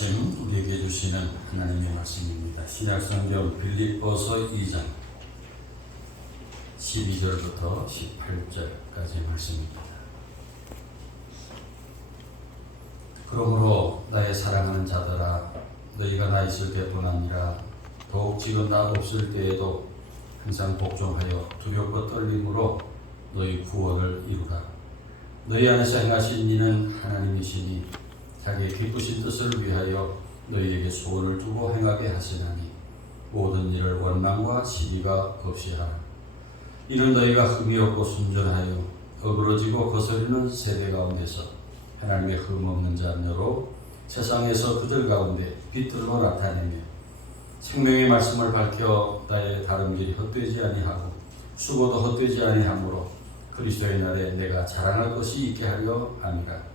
아침 우리에게 주시는 하나님의 말씀입니다. 신약성경 빌립보서 2장 12절부터 18절까지 말씀입니다. 그러므로 나의 사랑하는 자들아, 너희가 나 있을 때뿐 아니라 더욱 지금 나 없을 때에도 항상 복종하여 두렵고 떨림으로 너희 구원을 이루라. 너희 안에서 행하신 이는 하나님이시니 자기의 기쁘신 뜻을 위하여 너희에게 소원을 두고 행하게 하시나니 모든 일을 원망과 시비가 없이 하라. 이는 너희가 흠이 없고 순전하여 어그러지고 거스리는 세대 가운데서 하나님의 흠 없는 자녀로 세상에서 그들 가운데 빛들로 나타내며 생명의 말씀을 밝혀 나의 다른 길이 헛되지 아니하고 수고도 헛되지 아니하므로 그리스도의 날에 내가 자랑할 것이 있게 하려 함이라.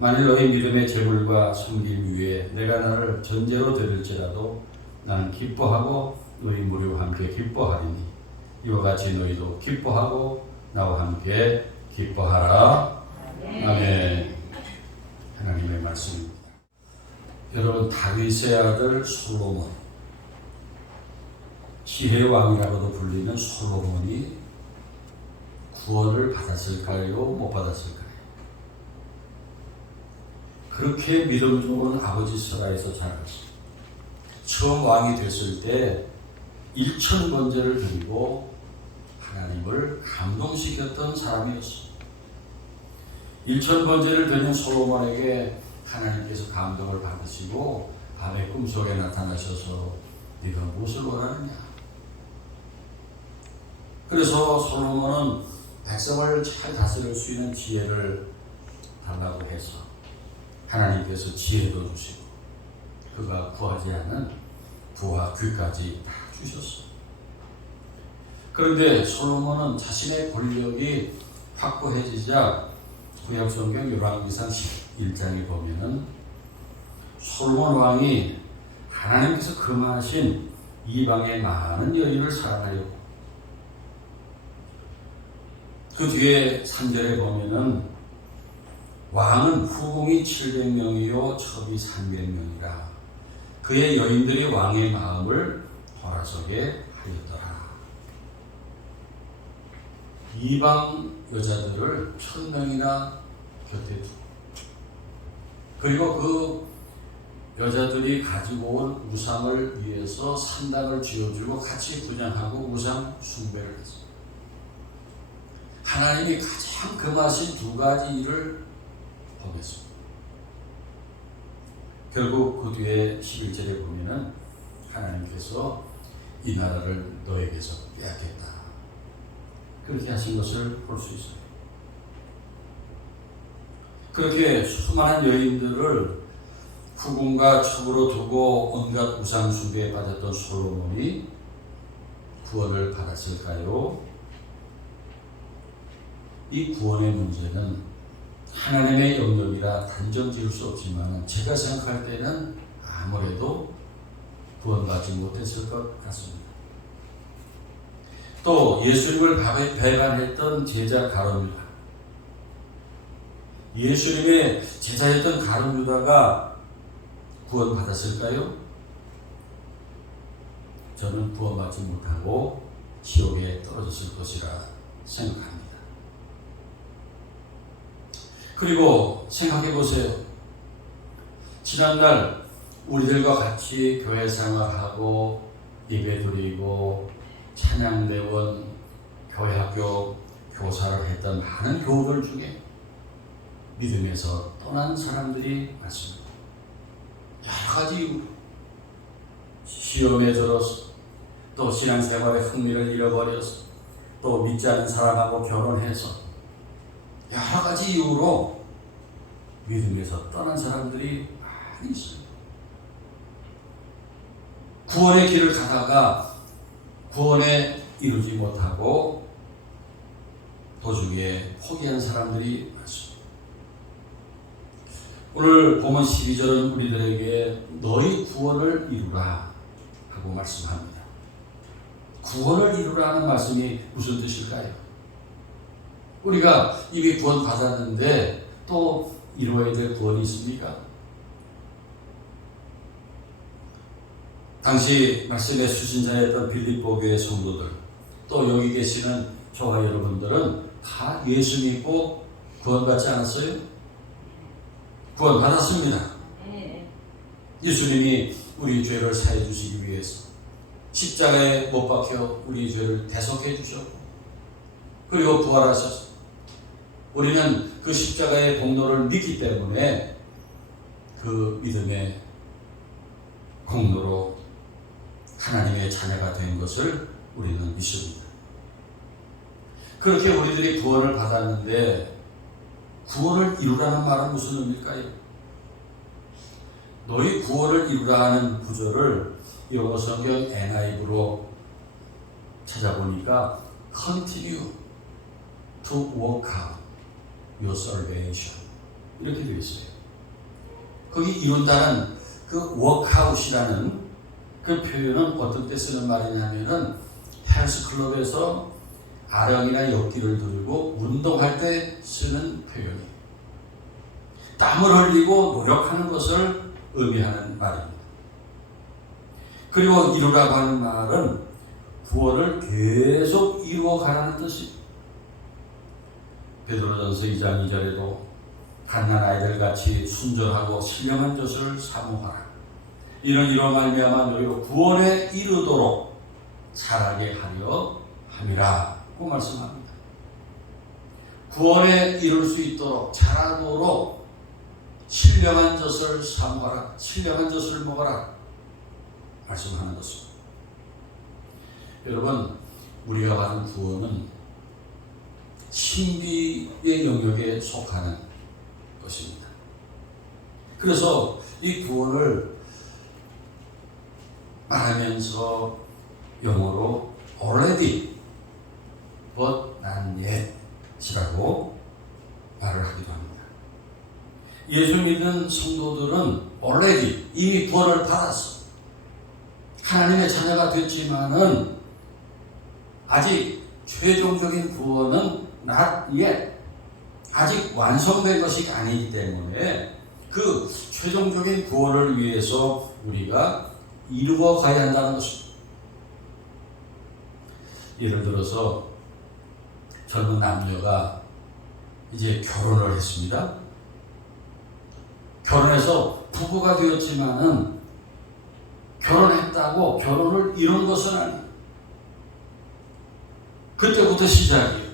만일 너희 믿음의 재물과 섬김 위에 내가 나를 전제로 드릴지라도 나는 기뻐하고 너희 무리와 함께 기뻐하리니 이와 같이 너희도 기뻐하고 나와 함께 기뻐하라. 아멘. 하나님의 말씀입니다. 여러분, 다윗의 아들 솔로몬, 지혜의 왕이라고도 불리는 솔로몬이 구원을 받았을까요? 못 받았을까요? 그렇게 믿음 좋은 아버지 사라에서 자랐습니다. 처음 왕이 됐을 때 1000번제를 드리고 하나님을 감동시켰던 사람이었습니다. 1000번제를 드린 솔로몬에게 하나님께서 감동을 받으시고 밤에 꿈속에 나타나셔서 네가 무엇을 원하느냐. 그래서 솔로몬은 백성을 잘 다스릴 수 있는 지혜를 달라고 해서 하나님께서 지혜도 주시고 그가 구하지 않은 부와 귀까지 다 주셨어요. 그런데 솔로몬은 자신의 권력이 확고해지자 구약성경 열왕기상 11장에 보면은 솔로몬 왕이 하나님께서 금하신 이방의 많은 여인을 사랑하였고, 그 뒤에 3절에 보면은 왕은 후궁이 700명이요 첩이 300명이라 그의 여인들이 왕의 마음을 돌아서게 하였더라. 이방 여자들을 1000명이나 곁에 두고, 그리고 그 여자들이 가지고 온 우상을 위해서 산당을 지어주고 같이 분양하고 우상 숭배를 했습니다. 하나님이 가장 금하신 두 가지 일을 보겠습니다. 결국 그 뒤에 11절에 보면은 하나님께서 이 나라를 너에게서 빼앗겠다, 그렇게 하신 것을 볼 수 있어요. 그렇게 수많은 여인들을 후궁과 첩으로 두고 온갖 우상 숭배에 빠졌던 솔로몬이 구원을 받았을까요? 이 구원의 문제는 하나님의 영역이라 단정 지을 수 없지만 제가 생각할 때는 아무래도 구원받지 못했을 것 같습니다. 또 예수님을 배반했던 제자 가룟 유다, 예수님의 제자였던 가룟 유다가 구원받았을까요? 저는 구원받지 못하고 지옥에 떨어졌을 것이라 생각합니다. 그리고 생각해 보세요. 지난날 우리들과 같이 교회 생활하고 예배 드리고 찬양대원, 교회학교 교사를 했던 많은 교우들 중에 믿음에서 떠난 사람들이 많습니다. 여러 가지 이유로 시험에 들어서, 또 신앙생활의 흥미를 잃어버려서, 또 믿지 않는 사람하고 결혼해서 여러 가지 이유로 믿음에서 떠난 사람들이 많이 있어요. 구원의 길을 가다가 구원에 이루지 못하고 도중에 포기한 사람들이 많습니다. 오늘 본문 12절은 우리들에게 너희 구원을 이루라 하고 말씀합니다. 구원을 이루라는 말씀이 무슨 뜻일까요? 우리가 이미 구원 받았는데 또 이루어야 될 구원이 있습니까? 당시 말씀의 수신자였던 빌립보 교회 성도들, 또 여기 계시는 저와 여러분들은 다 예수 믿고 구원받지 않았어요? 구원받았습니다. 예수님이 우리 죄를 사해 주시기 위해서 십자가에 못 박혀 우리 죄를 대속해 주셨고, 그리고 부활하셨습니다. 우리는 그 십자가의 공로를 믿기 때문에 그 믿음의 공로로 하나님의 자녀가 된 것을 우리는 믿습니다. 그렇게 우리들이 구원을 받았는데, 구원을 이루라는 말은 무슨 의미일까요? 너희 구원을 이루라는 구절을 영어 성경 NIV로 찾아보니까 Continue to work out your salvation 이렇게 되어 있어요. 거기 이룬다는 그 workout이라는 그 표현은 어떤 때 쓰는 말이냐면은 헬스클럽에서 아령이나 역기를 들고 운동할 때 쓰는 표현이에요. 땀을 흘리고 노력하는 것을 의미하는 말입니다. 그리고 이루라고 하는 말은 구원을 계속 이루어가라는 뜻입니다. 베드로전서 2장 2절에도 갓난아이들 같이 순전하고 신령한 것을 사모하라. 이는 이로 말미암아 너희로 구원에 이르도록 자라게 하려 함이라고 말씀합니다. 구원에 이룰 수 있도록 자라도록 신령한 젖을 사모하라, 신령한 젖을 먹어라 말씀하는 것입니다. 여러분, 우리가 받은 구원은 신비의 영역에 속하는 것입니다. 그래서 이 구원을 말하면서 영어로 already but not yet 이라고 말을 하기도 합니다. 예수 믿는 성도들은 already 이미 구원을 받았어. 하나님의 자녀가 됐지만은 아직 최종적인 구원은 not yet, 아직 완성된 것이 아니기 때문에 그 최종적인 구원을 위해서 우리가 이루어 가야 한다는 것입니다. 예를 들어서 젊은 남녀가 이제 결혼을 했습니다. 결혼해서 부부가 되었지만은 결혼했다고 결혼을 이룬 것은 아니에요. 그때부터 시작이에요.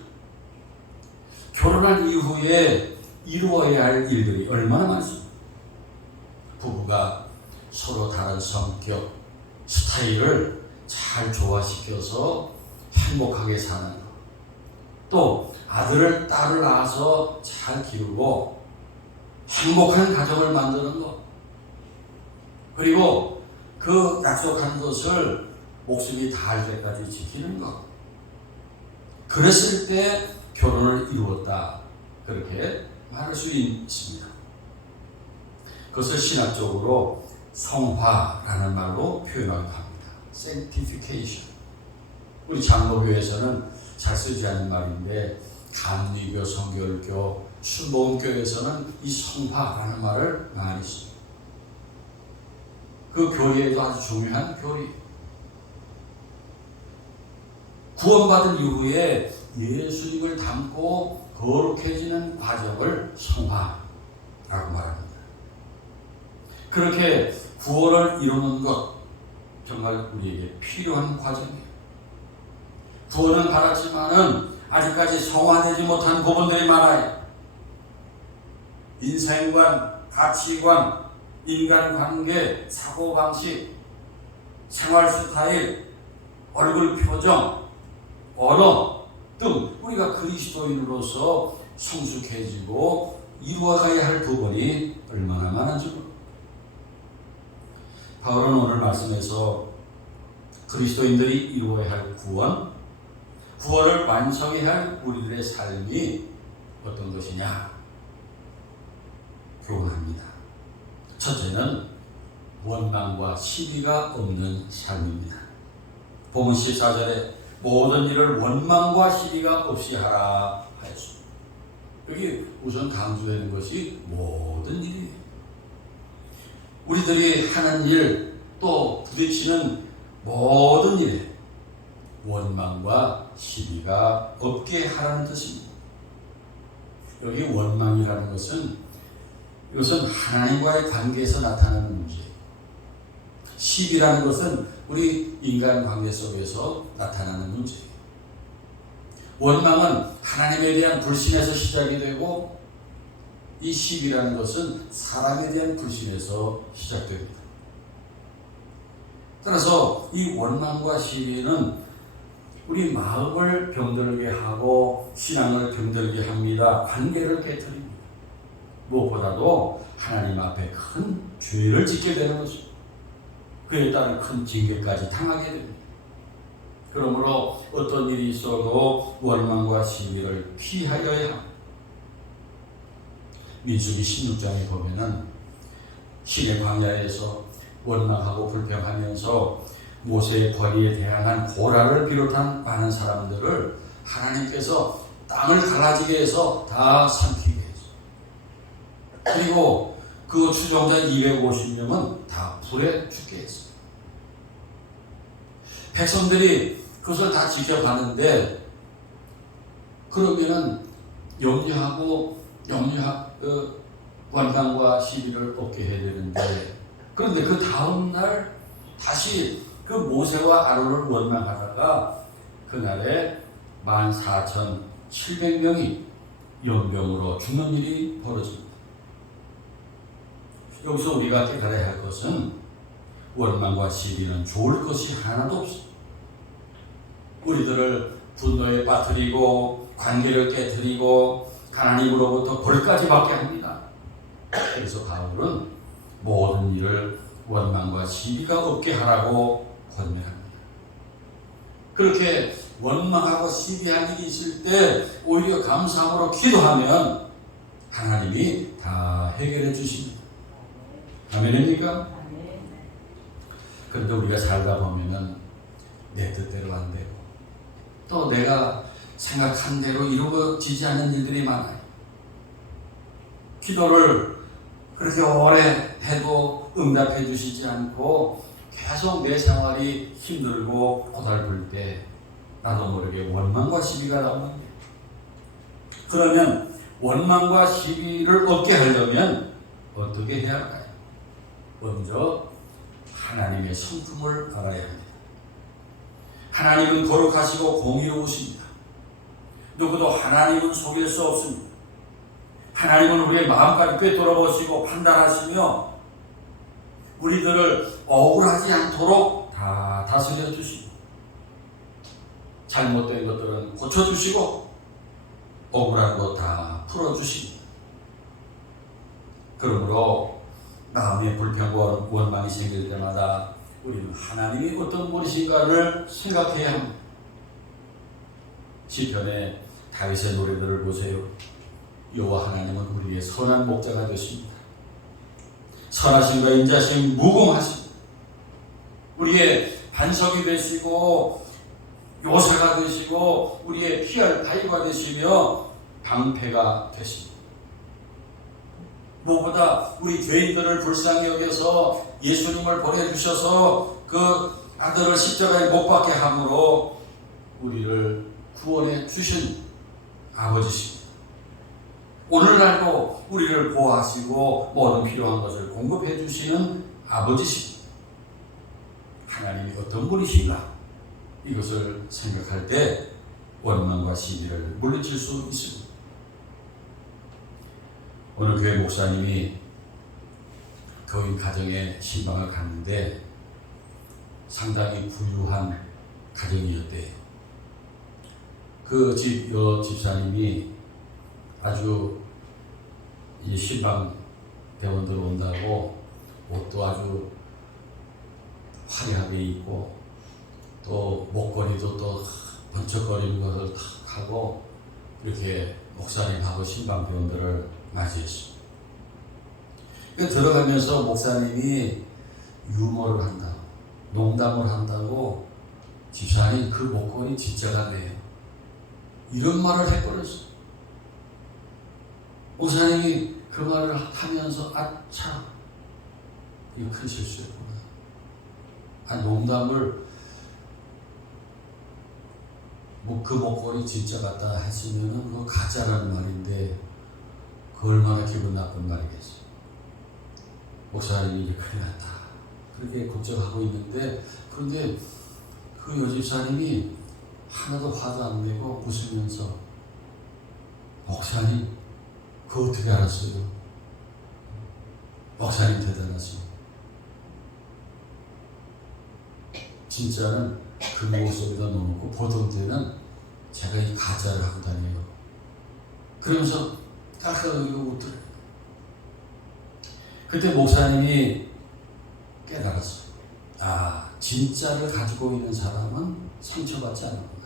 결혼한 이후에 이루어야 할 일들이 얼마나 많습니까? 부부가 서로 다른 성격, 스타일을 잘 조화시켜서 행복하게 사는 것, 또 아들을 딸을 낳아서 잘 기르고 행복한 가정을 만드는 것, 그리고 그 약속한 것을 목숨이 닿을 때까지 지키는 것, 그랬을 때 결혼을 이루었다, 그렇게 말할 수 있습니다. 그것을 신학적으로 성화라는 말로 표현하기도 합니다. sanctification. 우리 장로교에서는 잘 쓰지 않는 말인데 감리교, 성결교, 순복음교에서는 이 성화라는 말을 많이 씁니다. 그 교리에도 아주 중요한 교리. 구원받은 이후에 예수님을 닮고 거룩해지는 과정을 성화라고 말합니다. 그렇게 구원을 이루는 것, 정말 우리에게 필요한 과정이에요. 구원은 받았지만은 아직까지 성화되지 못한 부분들이 많아요. 인생관, 가치관, 인간관계, 사고방식, 생활 스타일, 얼굴 표정, 언어 등 우리가 그리스도인으로서 성숙해지고 이루어가야 할 부분이 얼마나 많은지 모릅니다. 바울은 오늘 말씀에서 그리스도인들이 이루어야 할 구원을 완성해야 할 우리들의 삶이 어떤 것이냐 교훈합니다. 첫째는 원망과 시비가 없는 삶입니다. 본문 14절에 모든 일을 원망과 시비가 없이 하라 하였습니다. 여기 우선 강조하는 것이 모든 일이에요. 우리들이 하는 일, 또 또 부딪히는 모든 일에 원망과 시비가 없게 하라는 뜻입니다. 여기 원망이라는 것은 이것은 하나님과의 관계에서 나타나는 문제예요. 시비라는 것은 우리 인간 관계 속에서 나타나는 문제예요. 원망은 하나님에 대한 불신에서 시작이 되고, 이 시비라는 것은 사람에 대한 불신에서 시작됩니다. 따라서 이 원망과 시비는 우리 마음을 병들게 하고 신앙을 병들게 합니다. 관계를 깨뜨립니다. 무엇보다도 하나님 앞에 큰 죄를 짓게 되는 것입니다. 그에 따른 큰 징계까지 당하게 됩니다. 그러므로 어떤 일이 있어도 원망과 시비를 피하여야 합니다. 민수기 16장에 보면은 시내 광야에서 원망하고 불평하면서 모세의 권위에 대항한 고라를 비롯한 많은 사람들을 하나님께서 땅을 갈라지게 해서 다 삼키게 했어요. 그리고 그 추종자 250명은 다 불에 죽게 했어요. 백성들이 그것을 다 지켜봤는데, 그러면은 원망과 시비를 없게 해야 되는데, 그런데 그 다음날 다시 그 모세와 아론을 원망하다가 그날에 14,700명이 연병으로 죽는 일이 벌어집니다. 여기서 우리가 깨달아야 할 것은 원망과 시비는 좋을 것이 하나도 없습니다. 우리들을 분노에 빠뜨리고 관계를 깨뜨리고 하나님으로부터 벌까지 받게 합니다. 그래서 바울은 모든 일을 원망과 시비가 없게 하라고 권면합니다. 그렇게 원망하고 시비할 일이 있을 때 오히려 감사함으로 기도하면 하나님이 다 해결해 주십니다. 아멘입니까? 그런데 우리가 살다 보면은 내 뜻대로 안 되고 또 내가 생각한 대로 이루어지지 않는 일들이 많아요. 기도를 그렇게 오래 해도 응답해 주시지 않고 계속 내 생활이 힘들고 고달플 때 나도 모르게 원망과 시비가 나오는데, 그러면 원망과 시비를 없게 하려면 어떻게 해야 할까요? 먼저 하나님의 성품을 알아야 합니다. 하나님은 거룩하시고 공의로우십니다. 누구도 하나님은 속일 수 없습니다. 하나님은 우리의 마음까지 꿰뚫어보시고 판단하시며 우리들을 억울하지 않도록 다 다스려 주시고, 잘못된 것들은 고쳐주시고 억울한 것 다 풀어주십니다. 그러므로 마음의 불평과 원망이 생길 때마다 우리는 하나님이 어떤 분이신가를 생각해야 합니다. 시편의 다윗의 노래들을 보세요. 여호와 하나님은 우리의 선한 목자가 되십니다. 선하심과 인자심 무궁하십니다. 우리의 반석이 되시고 요새가 되시고 우리의 피할 바위가 되시며 방패가 되십니다. 무엇보다 우리 죄인들을 불쌍히 여겨서 예수님을 보내주셔서 그 아들을 십자가에 못 박게 함으로 우리를 구원해 주신 아버지십니다. 오늘날도 우리를 보호하시고 모든 필요한 것을 공급해 주시는 아버지십니다. 하나님이 어떤 분이신가? 이것을 생각할 때 원망과 시비를 물리칠 수 있습니다. 오늘 교회 목사님이 교인 가정에 신방을 갔는데 상당히 부유한 가정이었대요. 그 집사님이 아주 이 신방 대원들 온다고 옷도 아주 화려하게 입고 또 목걸이도 또 번쩍거리는 것을 탁 하고 이렇게 목사님하고 신방 대원들을 맞이했습니다. 들어가면서 목사님이 유머를 한다, 농담을 한다고 집사님 그 목걸이 진짜 같네요, 이런 말을 해버렸어요. 목사님이 그 말을 하면서 아차, 이거 큰 실수였구나. 농담을 그 목걸이 진짜 같다 했으면은 그거 가짜라는 말인데 그 얼마나 기분 나쁜 말이겠어. 목사님이 이제 큰일 났다 그렇게 걱정하고 있는데, 그런데 그 여집사님이 하나도 화도 안 내고 웃으면서 목사님 그거 어떻게 알았어요? 목사님 대단하시네. 진짜는 금고 속에다 넣어놓고 보던 때는 제가 이 가짜를 하고 다녀요. 그러면서 깔깔거리고 웃더래요. 그때 목사님이 깨달았어요. 진짜를 가지고 있는 사람은 상처받지 않는구나.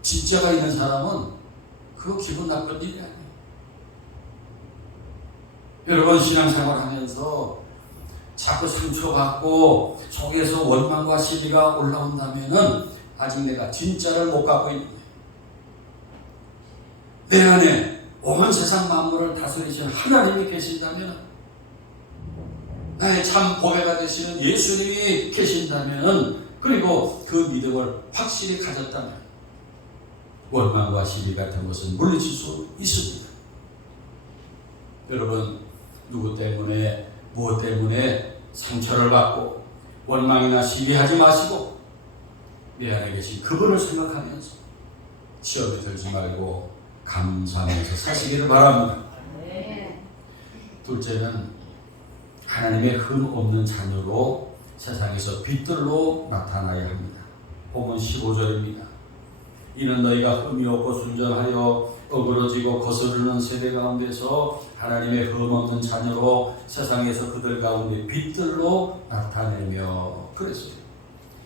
진짜가 있는 사람은 그거 기분 나쁜 일이 아니에요. 여러분 신앙생활 하면서 자꾸 상처받고 속에서 원망과 시비가 올라온다면은 아직 내가 진짜를 못 갖고 있는 거예요. 내 안에 온 세상 만물을 다스리시는 하나님이 계신다면, 나의 참 보배가 되시는 예수님이 계신다면, 그리고 그 믿음을 확실히 가졌다면 원망과 시비 같은 것은 물리칠 수 있습니다. 여러분 누구 때문에 무엇 때문에 상처를 받고 원망이나 시비하지 마시고 내 안에 계신 그분을 생각하면서 시험에 들지 말고 감사하면서 사시기를 바랍니다. 둘째는 하나님의 흠 없는 자녀로 세상에서 빛들로 나타나야 합니다. 본문 15절입니다. 이는 너희가 흠이 없고 순전하여 어그러지고 거스르는 세대 가운데서 하나님의 흠 없는 자녀로 세상에서 그들 가운데 빛들로 나타내며 그랬어요.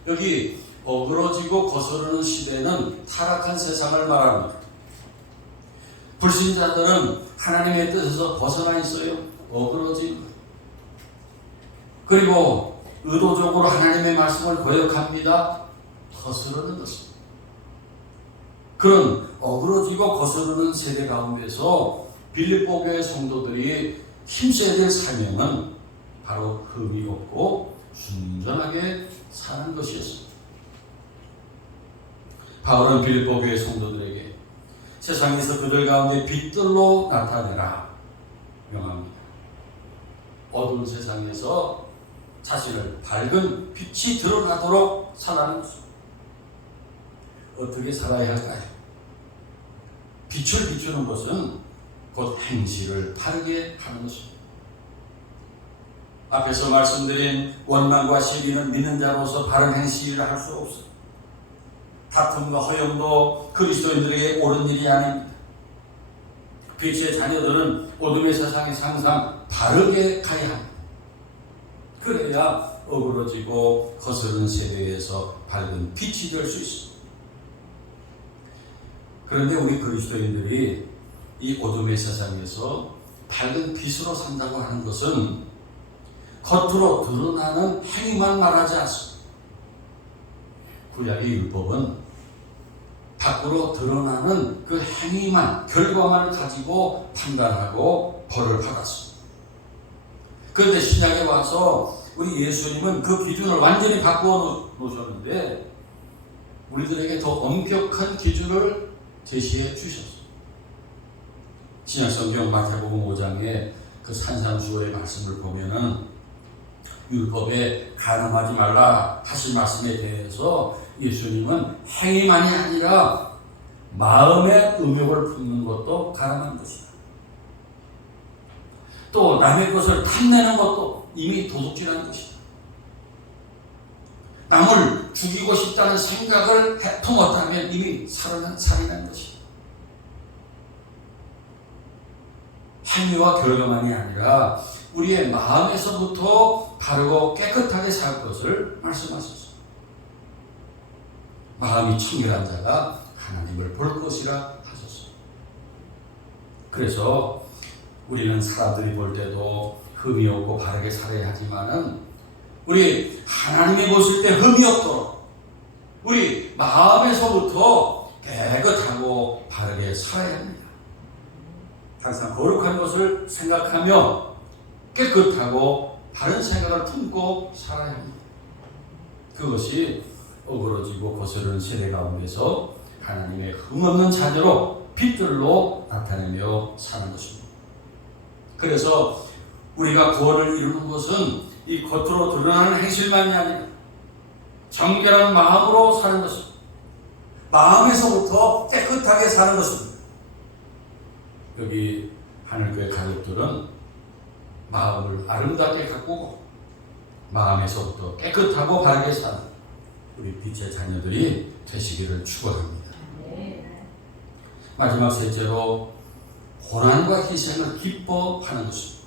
여기 어그러지고 거스르는 시대는 타락한 세상을 말합니다. 불신자들은 하나님의 뜻에서 벗어나 있어요. 어그러지고, 그리고 의도적으로 하나님의 말씀을 거역합니다. 거스르는 것입니다. 그런 어그러지고 거스르는 세대 가운데서 빌립보 교회 성도들이 힘써야 될 사명은 바로 흠이 없고 순전하게 사는 것이었습니다. 바울은 빌립보 교회 성도들에게 세상에서 그들 가운데 빛들로 나타내라 명합니다. 어두운 세상에서 자신을 밝은 빛이 드러나도록 살아가는 것입니다. 어떻게 살아야 할까요? 빛을 비추는 것은 곧 행실을 바르게 하는 것입니다. 앞에서 말씀드린 원망과 시비는 믿는 자로서 바른 행실을 할 수 없습니다. 다툼과 허영도 그리스도인들에게 옳은 일이 아닙니다. 빛의 자녀들은 어둠의 세상에서 항상 바르게 가야 합니다. 그래야 어그러지고 거스르는 세대에서 밝은 빛이 될 수 있습니다. 그런데 우리 그리스도인들이 이 어둠의 세상에서 밝은 빛으로 산다고 하는 것은 겉으로 드러나는 행위만 말하지 않습니다. 구약의 율법은 밖으로 드러나는 그 행위만, 결과만을 가지고 판단하고 벌을 받았습니다. 그런데 신약에 와서 우리 예수님은 그 기준을 완전히 바꾸어 놓으셨는데 우리들에게 더 엄격한 기준을 제시해 주셨습니다. 신약성경 마태복음 5장에 그 산상수호의 말씀을 보면은 율법에 가늠하지 말라 하신 말씀에 대해서 예수님은 행위만이 아니라 마음의 음욕을 품는 것도 가늠한 것이다. 또 남의 것을 탐내는 것도 이미 도둑질한 것이다. 남을 죽이고 싶다는 생각을 품었다면 이미 살인한 것이다. 행위와 결과만이 아니라 우리의 마음에서부터 바르고 깨끗하게 살 것을 말씀하셨습니다. 마음이 청결한 자가 하나님을 볼 것이라 하셨습니다. 그래서 우리는 사람들이 볼 때도 흠이 없고 바르게 살아야 하지만은 우리 하나님이 보실 때 흠이 없도록 우리 마음에서부터 깨끗하고 바르게 살아야 합니다. 항상 거룩한 것을 생각하며 깨끗하고 바른 생각을 품고 살아야 합니다. 그것이 어그러지고 거스르는 세대 가운데서 하나님의 흠없는 자녀로 빛들로 나타내며 사는 것입니다. 그래서 우리가 구원을 이루는 것은 이 겉으로 드러나는 행실만이 아니라 정결한 마음으로 사는 것입니다. 마음에서부터 깨끗하게 사는 것입니다. 여기 하늘교회 가족들은 마음을 아름답게 가꾸고 마음에서부터 깨끗하고 바르게 사는 우리 빛의 자녀들이 되시기를 축원합니다. 마지막 셋째로 고난과 희생을 기뻐하는 것입니다.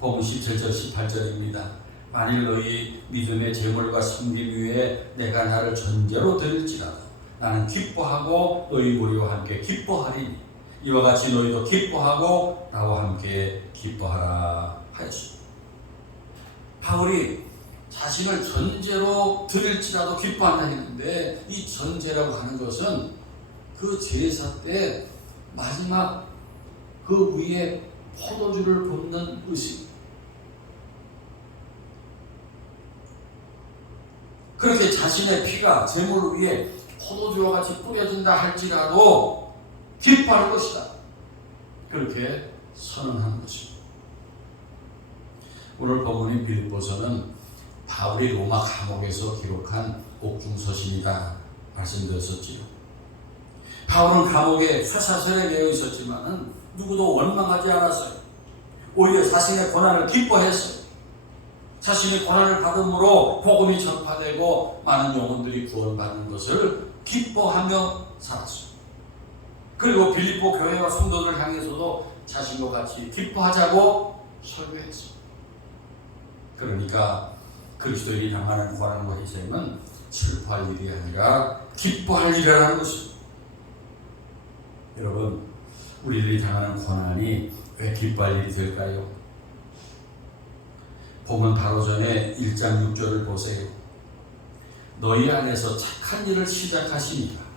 본문 17절 18절입니다. 만일 너희 믿음의 재물과 섬김 위에 내가 나를 전제로 드릴지라도 나는 기뻐하고 너희 무리와 함께 기뻐하리니 이와 같이 너희도 기뻐하고 나와 함께 기뻐하라 하였습니다. 바울이 자신을 전제로 드릴지라도 기뻐한다 했는데 이 전제라고 하는 것은 그 제사 때 마지막 그 위에 포도주를 붓는 의식. 그렇게 자신의 피가 제물 위에 포도주와 같이 뿌려진다 할지라도 기뻐할 것이다. 그렇게 선언하는 것입니다. 오늘 본문인 빌립보서는 바울이 로마 감옥에서 기록한 옥중서신이다 말씀드렸었지요. 바울은 감옥에 쇠사슬에 매여 있었지만 누구도 원망하지 않았어요. 오히려 자신의 고난을 기뻐했어요. 자신의 고난을 받음으로 복음이 전파되고 많은 영혼들이 구원받는 것을 기뻐하며 살았어요. 그리고 빌립보 교회와 성도들을 향해서도 자신과 같이 기뻐하자고 설교했어요. 그러니까 그리스도인이 당하는 고난과 희생은 슬퍼할 일이 아니라 기뻐할 일이라는 것입니다. 여러분, 우리들이 당하는 고난이 왜 기뻐할 일이 될까요? 보면 바로 전에 1장 6절을 보세요. 너희 안에서 착한 일을 시작하시니까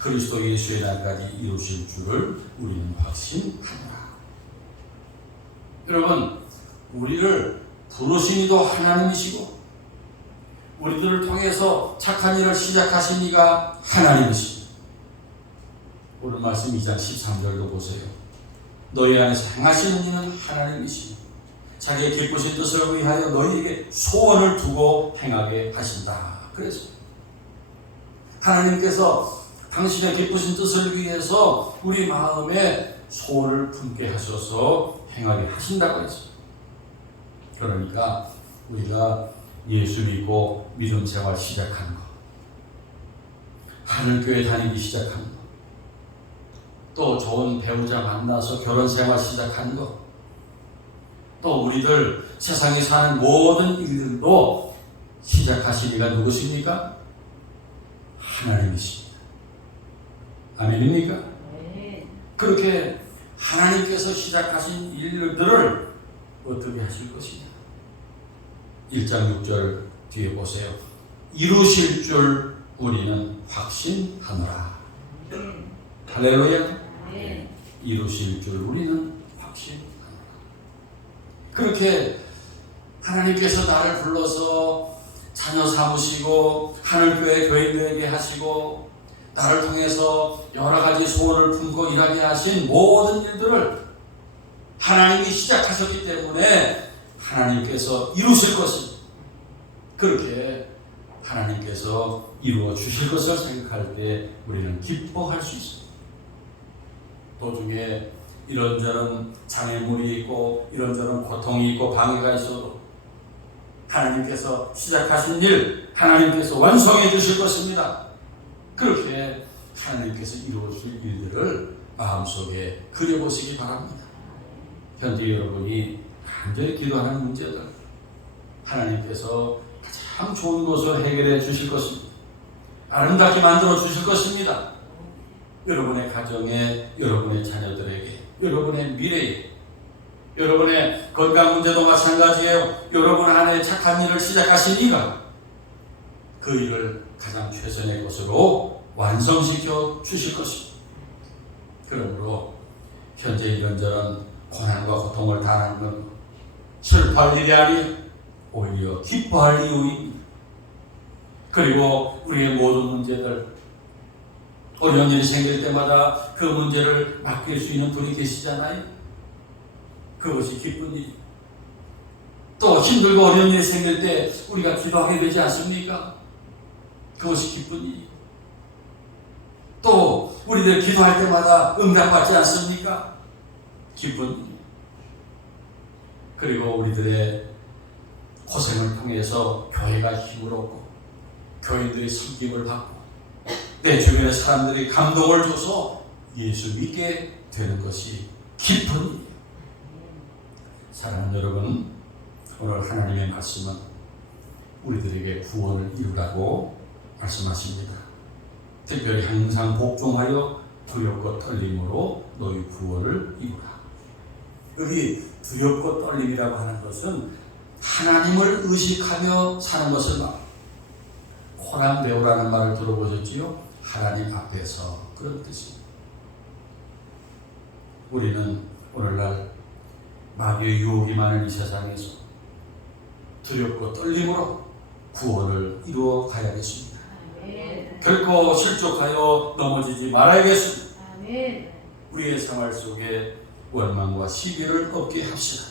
그리스도 예수의 날까지 이루실 줄을 우리는 확신하노라. 여러분, 우리를 부르신 이도 하나님이시고 우리들을 통해서 착한 일을 시작하신 이가 하나님이십니다. 오늘 말씀 2장 13절도 보세요. 너희 안에서 행하시는 이는 하나님이시니 자기의 기쁘신 뜻을 위하여 너희에게 소원을 두고 행하게 하신다. 그래서 하나님께서 당신의 기쁘신 뜻을 위해서 우리 마음에 소원을 품게 하셔서 행하게 하신다고 했어요. 그러니까 우리가 예수 믿고 믿음 생활 시작한 것, 하늘교회 다니기 시작한 것, 또 좋은 배우자 만나서 결혼 생활 시작한 것, 또 우리들 세상에 사는 모든 일들도 시작하신 이가 누구십니까? 하나님이십니다. 아멘입니까? 네. 그렇게 하나님께서 시작하신 일들을 어떻게 하실 것이냐? 1장 6절 뒤에 보세요. 이루실 줄 우리는 확신하노라. 할렐루야. 네. 이루실 줄 우리는 확신하노라. 그렇게 하나님께서 나를 불러서 자녀 삼으시고 하늘교회 교인되게 하시고 나를 통해서 여러 가지 소원을 품고 일하게 하신 모든 일들을 하나님이 시작하셨기 때문에 하나님께서 이루실 것입니다. 그렇게 하나님께서 이루어 주실 것을 생각할 때 우리는 기뻐할 수 있습니다. 도중에 이런저런 장애물이 있고 이런저런 고통이 있고 방해가 있어도 하나님께서 시작하신 일 하나님께서 완성해 주실 것입니다. 그렇게 하나님께서 이루어 주실 일들을 마음속에 그려보시기 바랍니다. 현재 여러분이 간절히 기도하는 문제들 하나님께서 가장 좋은 것을 해결해 주실 것입니다. 아름답게 만들어 주실 것입니다. 여러분의 가정에, 여러분의 자녀들에게, 여러분의 미래에, 여러분의 건강 문제도 마찬가지예요. 여러분 안에 착한 일을 시작하신 이가 그 일을 가장 최선의 것으로 완성시켜 주실 것입니다. 그러므로 현재 이런저런 고난과 고통을 당하는 것, 슬퍼할 일이 아니에요. 오히려 기뻐할 이유입니다. 그리고 우리의 모든 문제들, 어려운 일이 생길 때마다 그 문제를 맡길 수 있는 분이 계시잖아요. 그것이 기쁜 일이에요. 또 힘들고 어려운 일이 생길 때 우리가 기도하게 되지 않습니까? 그것이 기쁜 일이에요. 또 우리들 기도할 때마다 응답받지 않습니까? 기쁜 일이에요. 그리고 우리들의 고생을 통해서 교회가 힘을 얻고 교인들이 섬김을 받고 내 주변의 사람들이 감동을 줘서 예수 믿게 되는 것이 기쁜 일이에요. 사랑하는 여러분, 오늘 하나님의 말씀은 우리들에게 구원을 이루라고 말씀하십니다. 특별히 항상 복종하여 두렵고 떨림으로 너희 구원을 이루라. 여기 두렵고 떨림이라고 하는 것은 하나님을 의식하며 사는 것을 말. 호남배우라는 말을 들어보셨지요? 하나님 앞에서 그런 뜻입니다. 우리는 오늘날 마귀의 유혹이 많은 이 세상에서 두렵고 떨림으로 구원을 이루어 가야겠습니다. 아멘. 결코 실족하여 넘어지지 말아야겠습니다. 아멘. 우리의 생활 속에 원망과 시기를 없게 합시다.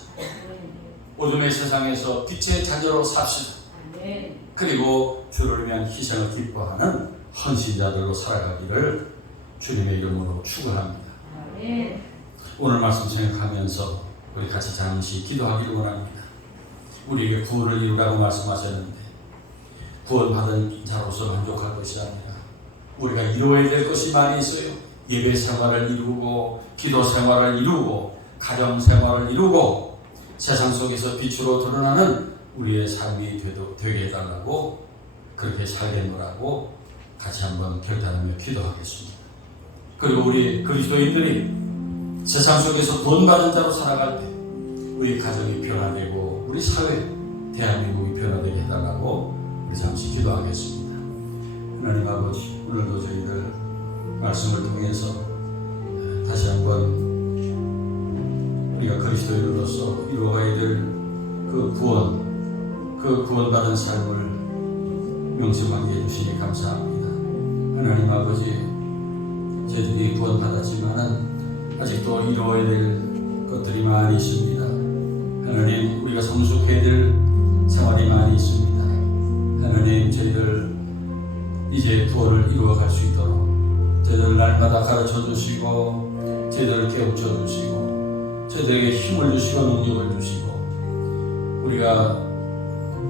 어둠의 세상에서 빛의 자녀로 삽시다. 아멘. 그리고 주를 위한 희생을 기뻐하는 헌신자들로 살아가기를 주님의 이름으로 축원합니다. 아멘. 오늘 말씀 생각하면서 우리 같이 잠시 기도하기를 원합니다. 우리에게 구원을 이루라고 말씀하셨는데 구원받은 자로서 만족할 것이 아니라 우리가 이루어야 될 것이 많이 있어요. 예배 생활을 이루고 기도 생활을 이루고 가정 생활을 이루고 세상 속에서 빛으로 드러나는 우리의 삶이 되게 해달라고 그렇게 살겠노라고 같이 한번 결단하며 기도하겠습니다. 그리고 우리 그리스도인들이 세상 속에서 구원받은 자로 살아갈 때 우리 가정이 변화되고 우리 사회, 대한민국이 변화되게 해달라고 우리 잠시 기도하겠습니다. 하나님 아버지, 오늘도 저희들 말씀을 통해서 다시 한번 우리가 그리스도인으로서 이루어가야 될 그 구원받은 삶을 명심하게 해주시니 감사합니다. 하나님 아버지, 저희들이 구원받았지만은 아직도 이루어야 될 것들이 많이 있습니다. 하나님, 우리가 성숙해야 될 생활이 많이 있습니다. 하나님, 저희들 이제 구원을 이루어갈 수 있도록 저희들 날마다 가르쳐 주시고 저희들을 깨우쳐 주시고 저희들에게 힘을 주시고 능력을 주시고 우리가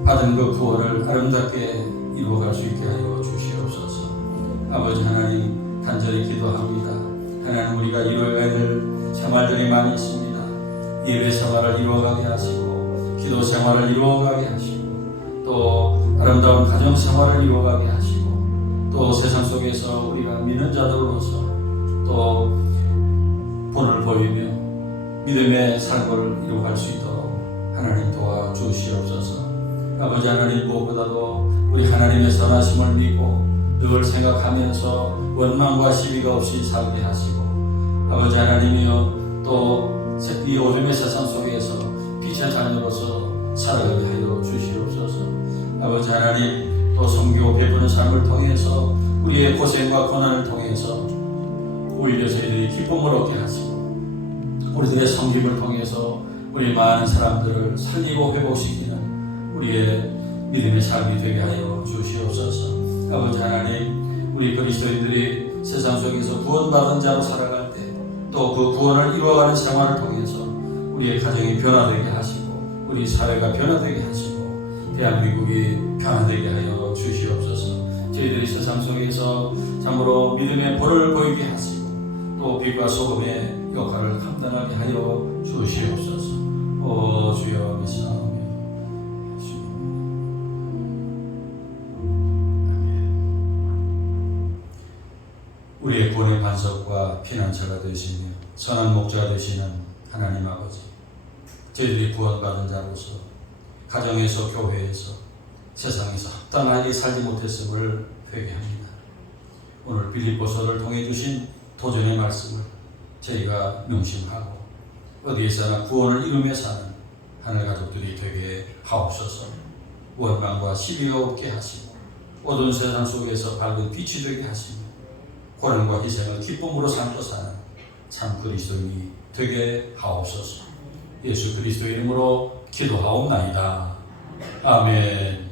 받은 그 구원을 아름답게 이루어갈 수 있게 하여 주시옵소서. 아버지 하나님, 간절히 기도합니다. 하나님, 우리가 이루어야 될 생활들이 많이 있습니다. 예배 생활을 이루어가게 하시고 기도 생활을 이루어가게 하시고 또 아름다운 가정 생활을 이루어가게 하시고 또 세상 속에서 우리가 믿는 자들로서 또 본을 보이며 믿음의 삶을 이루어갈 수 있도록 하나님 도와주시옵소서. 아버지 하나님, 무엇보다도 우리 하나님의 선하심을 믿고 늘 생각하면서 원망과 시비가 없이 살게 하시고 아버지 하나님이여 또 이 어둠의 세상 속에서 빛의 자녀로서 살아가게 하여 주시옵소서. 아버지 하나님, 또 선교 베푸는 삶을 통해서 우리의 고생과 고난을 통해서 오히려 저희들이 기쁨을 얻게 하시고 우리들의 섬김을 통해서 우리 많은 사람들을 살리고 회복시키는 우리의 믿음의 삶이 되게 하여 주시옵소서. 아버지 하나님, 우리 그리스도인들이 세상 속에서 구원받은 자로 살아갈 때 또 그 구원을 이루어가는 생활을 통해서 우리의 가정이 변화되게 하시고 우리 사회가 변화되게 하시고 대한민국이 변화되게 하여 주시옵소서. 저희들이 세상 속에서 참으로 믿음의 본을 보이게 하시고 또 빛과 소금의 역할을 감당하게 하여 주시옵소서. 오 주여 믿사오며 우리의 구원의 반석과 피난처가 되시며 선한 목자가 되시는 하나님 아버지, 저희들이 구원받은 자로서 가정에서 교회에서 세상에서 합당하게 살지 못했음을 회개합니다. 오늘 빌립보서를 통해 주신 도전의 말씀을 저희가 명심하고 어디에서나 구원을 이루며 사는 하늘 가족들이 되게 하옵소서. 원망과 시비가 없게 하시고 어두운 세상 속에서 밝은 빛이 되게 하시며 고난과 희생을 기쁨으로 삼고 사는 참 그리스도인이 되게 하옵소서. 예수 그리스도 이름으로 기도하옵나이다. 아멘.